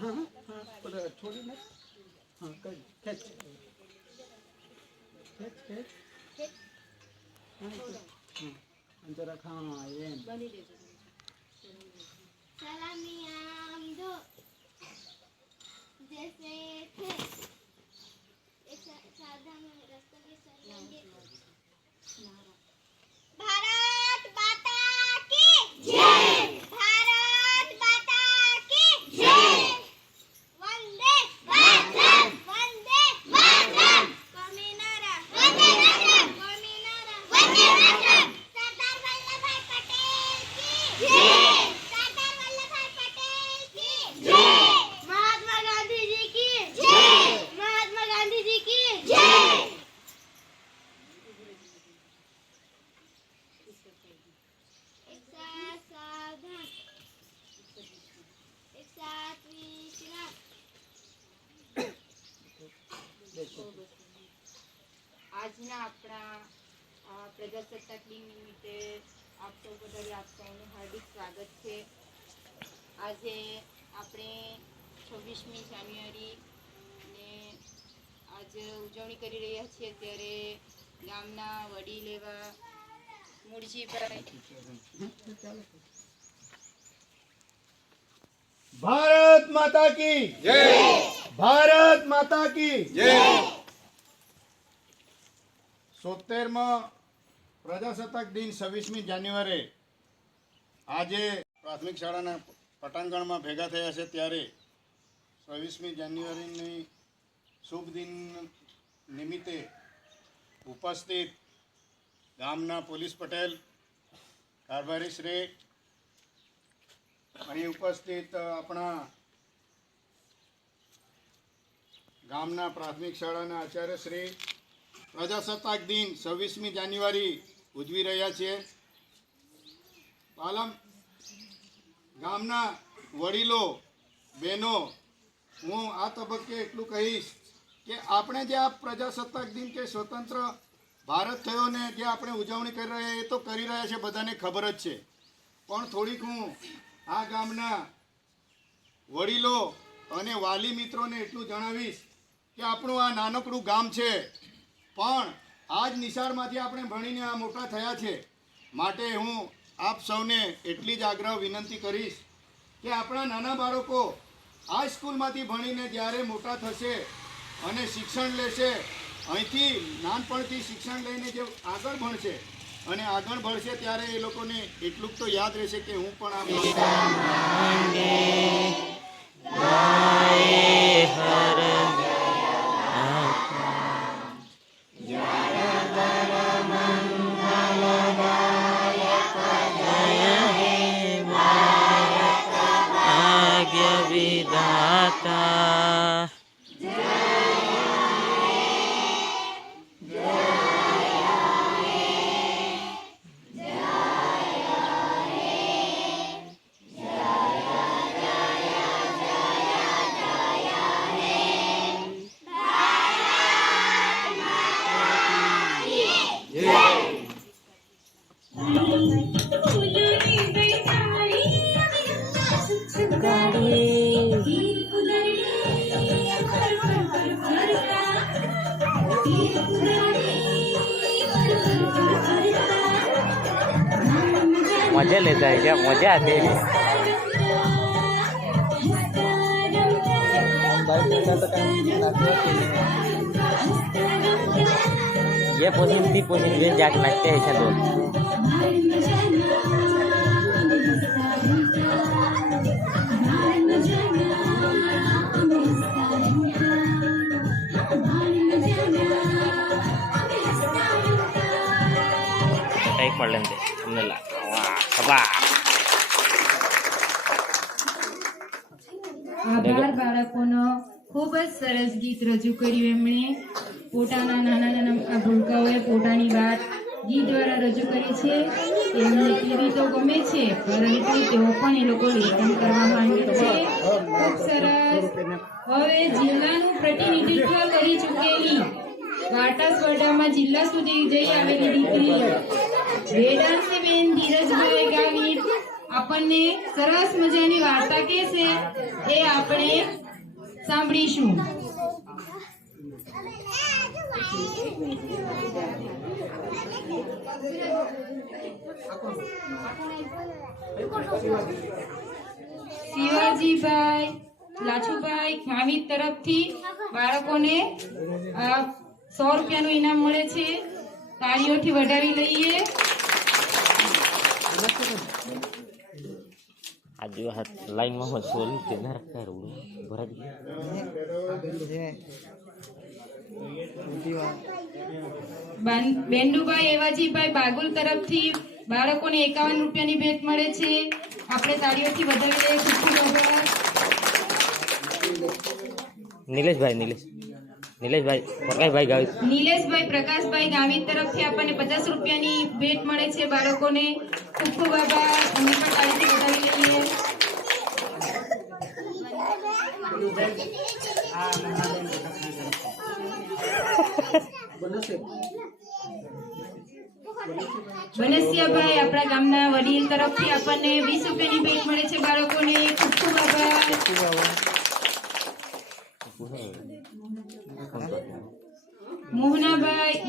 हाँ हाँ हाँ छोड़ी मत। हाँ कर खेच खेच खेच हाँ हाँ जरा हाँ ये सलामी आम दो जैसे थे एक साधा में रास्ता के सलामी भारत माता की जय भारत माता की जय वंदे मातरम वंदे मातरम कमीनारा वंदे मातरम कमीनारा वंदे मातरम सरदार वल्लभभाई पटेल की जय सरदार वल्लभभाई पटेल की जय महात्मा गांधी जी की जय महात्मा गांधी जी की जय एक साथ सावधान एक साथ विश्राम આજના આપણા પ્રજાસત્તાક દિન નિમિત્તે આપ સૌ બધાએ આપ સૌનું હાર્દિક સ્વાગત છે. આજે આપણે 26મી જાન્યુઆરી ને આજે ઉજવણી કરી રહ્યા છીએ ત્યારે ગામના વડીલ એવા મૂળજીભાઈ भारत माता की जय भारत माता की जय 70मा प्रजासत्ताक दिन 26મી જાન્યુઆરી આજે પ્રાથમિક શાળાના પટાંગણમાં ભેગા થયા છે ત્યારે 26મી જાન્યુઆરીની શુભ દિન નિમિત્તે ઉપસ્થિત ગામના પોલીસ પટેલ કારભારી શ્રી અહીં ઉપસ્થિત આપણા ગામના પ્રાથમિક શાળાના આચાર્ય શ્રી પ્રજાસત્તાક દિન 26મી જાન્યુઆરી ઉજવી રહ્યા છીએ. પાલમ ગામના વડીલો બહેનો હું આ તબક્કે એટલું કહીશ કે આપણે જે આ પ્રજાસત્તાક દિન કે સ્વતંત્ર ભારત થયો ને જે આપણે ઉજવણી કરી રહ્યા એ તો કરી રહ્યા છે, બધાને ખબર જ છે. પણ થોડીક હું આ ગામના વડીલો અને વાલી મિત્રોને એટલું જણાવીશ કે આપણું આ નાનકડું ગામ છે પણ આ જ નિશાળમાંથી આપણે ભણીને આ મોટા થયા છે. માટે હું આપ સૌને એટલી જ આગ્રહ વિનંતી કરીશ કે આપણા નાના બાળકો આ સ્કૂલમાંથી ભણીને જ્યારે મોટા થશે અને શિક્ષણ લેશે, અહીંથી નાનપણથી શિક્ષણ લઈને જે આગળ ભણશે અને આગળ ભણશે ત્યારે એ લોકોને એટલું તો યાદ રહેશે કે હું પણ વિધાતા मजा लेता है क्या? मजा आती है ये पोजिंग थी पोजिंग ये जाके लगते हैं ऐसा दो एक पढ़ लेंगे हमने ला આભાર બાળકોનો ખૂબ જ સરસ ગીત રજૂ કર્યું. એમણે પોતાના નાના નાના આ ભૂલકાઓએ પોતાની વાત ગીત દ્વારા રજૂ કરી છે. તેમને કેવી તો ગમે છે પરંતુ તેઓ પણ એ લોકો લેખન કરવા માંગે છે. ખૂબ સરસ. હવે જિલ્લાનું પ્રતિનિધિત્વ કરી ચૂકેલી વાર્તા સ્પર્ધામાં જિલ્લા સુધી જઈ આવેલી દીકરી વેદાંશીબેન ધીરજભાઈ ગાવિત આપણને સરસ મજાની વાર્તા કહેશે, એ આપણે સાંભળીશું. શિવાજીભાઈ લાછુભાઈ ગામિત તરફથી બાળકોને 100 રૂપિયાનું ઇનામ મળે છે. તાળીઓથી વધાવી લઈએ. આજુ હાથ લાઈનમાં હોત સોલી કે ના કરું ભરાજી બેન્ડુભાઈ એવાજીભાઈ બાગુલ તરફથી બાળકોને 51 રૂપિયાની ભેટ મળે છે. આપણે તાળીઓથી વધાવી લઈએ. ખૂબ ખૂબ આભાર. નિલેશભાઈ પ્રકાશભાઈ ગાવી નિલેશભાઈ પ્રકાશભાઈ ગામિત તરફથી આપણને 50 રૂપિયાની ભેટ મળે છે બાળકોને. ખૂબ ખૂબ આભાર. અમે પણ તાળીથી વધાવી લઈએ. બનસિયાભાઈ આપણા ગામના વડીલ તરફથી આપણને 20 રૂપિયાની ભેટ મળે છે બાળકોને. ખૂબ ખૂબ આભાર.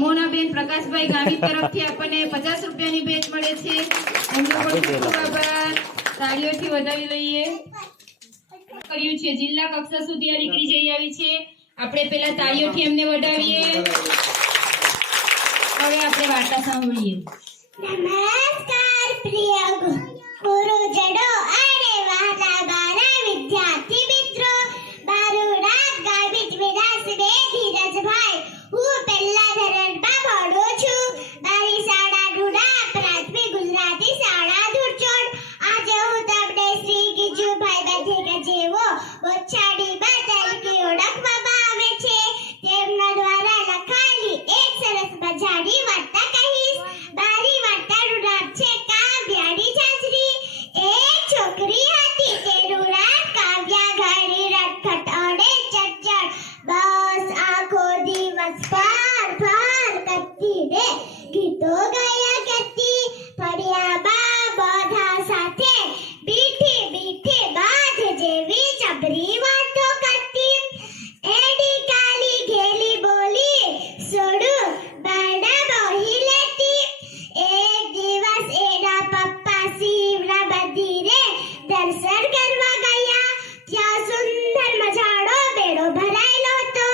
મોહનાબેન પ્રકાશભાઈ ગામિત તરફથી આપણને 50 રૂપિયાની ભેટ મળે છે. એમનો પણ ખૂબ ખૂબ આભાર. તાળીઓથી વધાવી લઈએ. કર્યું છે જિલ્લા કક્ષા સુધી આ દીકરી જઈ આવી છે. આપણે પહેલા તાળીઓથી એમને વધાવીએ. હવે આપણે વાર્તા સાંભળીએ. નમસ્કાર પ્રિય ગુરુજનો અને વહાલા મારા વિદ્યાર્થી મિત્રો. મારું નામ ગામિત વિલાસબેન ધીરજભાઈ. હું પહેલા ધોરણમાં ભણું છું. મારી શાળાનું નામ પ્રાથમિક ગુજરાતી શાળા ધુરચોડ. આજે હું તમને શ્રી ગીજુભાઈ બંધેકા જેવો બોછાડીમાં તરીકે ઓળખવામાં આવે છે તેમના દ્વારા લખાયેલી એક સરસ મજાની વાર્તા કહીશ. મારી વાર્તાનું નામ છે કાવ્યાની ઝાંઝરી. એક છોકરી હતી, તેનું નામ કાવ્યા. ઘણી રટખટ અને ચંચળ, બસ આખો દિવસ ફાર ફાર કરતી ને ગીતો ગાયા કરતી. ફળિયામાં બધા સાથે મીઠી મીઠી બાધ જેવી ચબરી વાતો કરતી. એની કાલી ઘેલી બોલી સોડું બારણા મોહી લેતી. એક દિવસ એના પપ્પા શિવના મંદિરે દર્શન કરવા ગયા. ત્યાં સુંદર મજાનો મેળો ભરાયેલો હતો.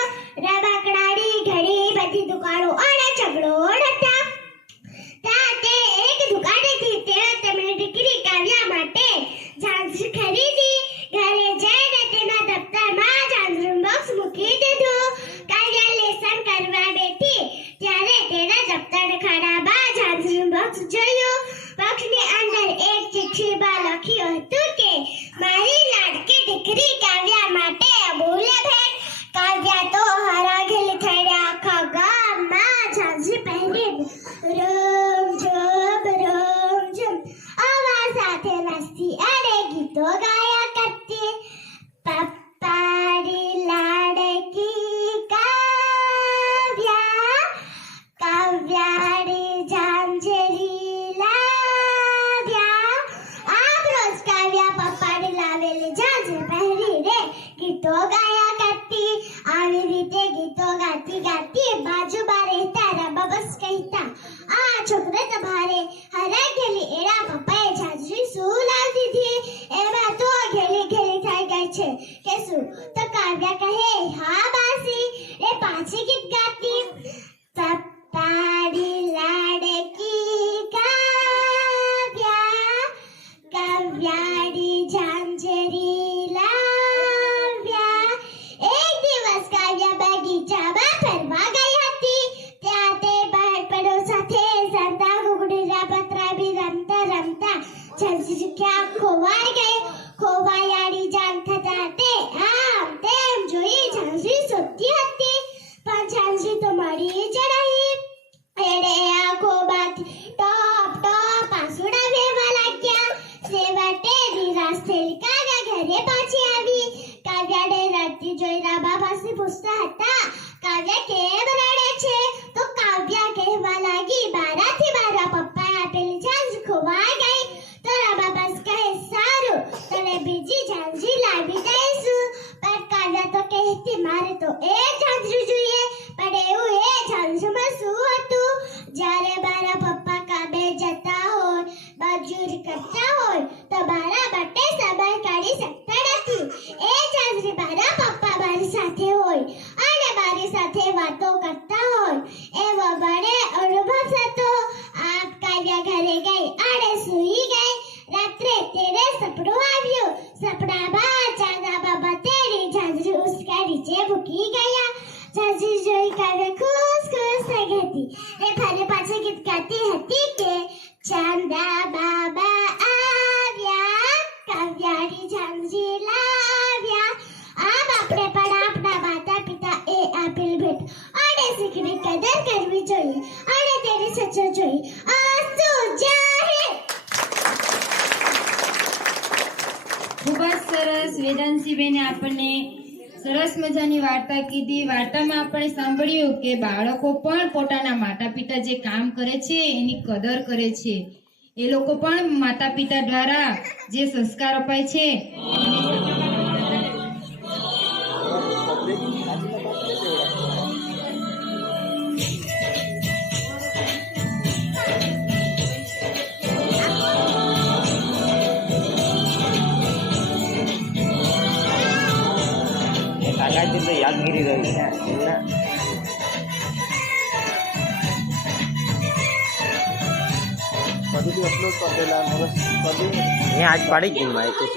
રમકડાની ઘણી બધી દુકાનો અને ચગડોળ હતા. ત્યાં તે એક દુકાનેથી તેમની દીકરી કાવ્યા માટે ઝાંઝરી ખરીદી. ઘરે જઈને તેના દફતરમાં ઝાંઝરીનું બોક્સ મૂકી દીધું. કાવ્યા લેસન કરવા બેઠી ત્યારે તેના દફતરખાનામાં ઝાંઝરીનું બોક્સ જોયું. બોક્સની અંદર એક ચિઠ્ઠીમાં લખ્યું હતું કે મારી લાડકી દીકરી કાવ્યા માટે અમૂલ્ય ભેટ. કાવ્યા તો હરાઘેલી થઈને આખા ગામમાં ઝાંઝરી પહેરી રોમ ઝમ અવાજ સાથે નાચતી અને ગીતો ગાયા કરતી. પપ્પાની લાડકી કાવ્યા, કાવ્યાની ઝાંઝરી લાવ્યા. આમ રોજ કાવ્યા પપ્પાની લાવેલી ઝાંઝરી પહેરીને ગીતો ગાયા કરતી. આવી રીતે ગીતો ગાતી ગાતી બાજુમાં રહેતા રબાબસ કહેતા, આ છોકરે તમારે હરાઘેલી એના પપ્પાએ ઝાંઝરી શું લાવી દીધી? એમાં તો ઘેલી ઘેલી થઈ ગઈ છે કે શું? તો કાવ્યા કહે, હા માસી. એ પાછી ગીત ગાતી. પપ્પાની લાડકી કાવ્યા, કાવ્યાની ઝાંઝરી લાવ્યા. એક દિવસ કાવ્યા બગીચામાં ફરવા ગઈ હતી. ત્યાં તે બાળપણો સાથે સરદા ઘૂઘડીના પતરાબી રમતા રમતા ઝાંઝરી ક્યાં ખોવાઈ ગઈ. ખોવાયાની જાણ થતા તે આમ તેમ જોઈ ઝાંઝરી શોધતી હતી, પણ ઝાંઝરી તો મળી જ નહીં. એણે આંખોમાંથી ટોપ ટોપ આંસુડા વહેવા લાગ્યા. છેવટે નિરાશ થયેલી કાવ્યા ઘરે આવ્યાની ઝાંઝી લાવ્યા. આમ આપણે પણ આપણા માતા પિતા એ આપેલ ભેટ અને શીખની કદર કરવી જોઈએ અને તેની સચો જોઈએ. અસ્તુ જાહેર. ખૂબ જ સરસ વેદાંશીબેને આપણને સરસ મજાની વાર્તા કીધી. વાર્તામાં આપણે સાંભળ્યું કે બાળકો પણ પોતાના માતા પિતા જે કામ કરે છે એની કદર કરે છે. એ લોકો પણ માતા પિતા દ્વારા જે સંસ્કાર અપાય છે કાકાજી તો યાદગીરી રહી છે એમના અહીંયા આજ પાડી જ ગયું માહિતી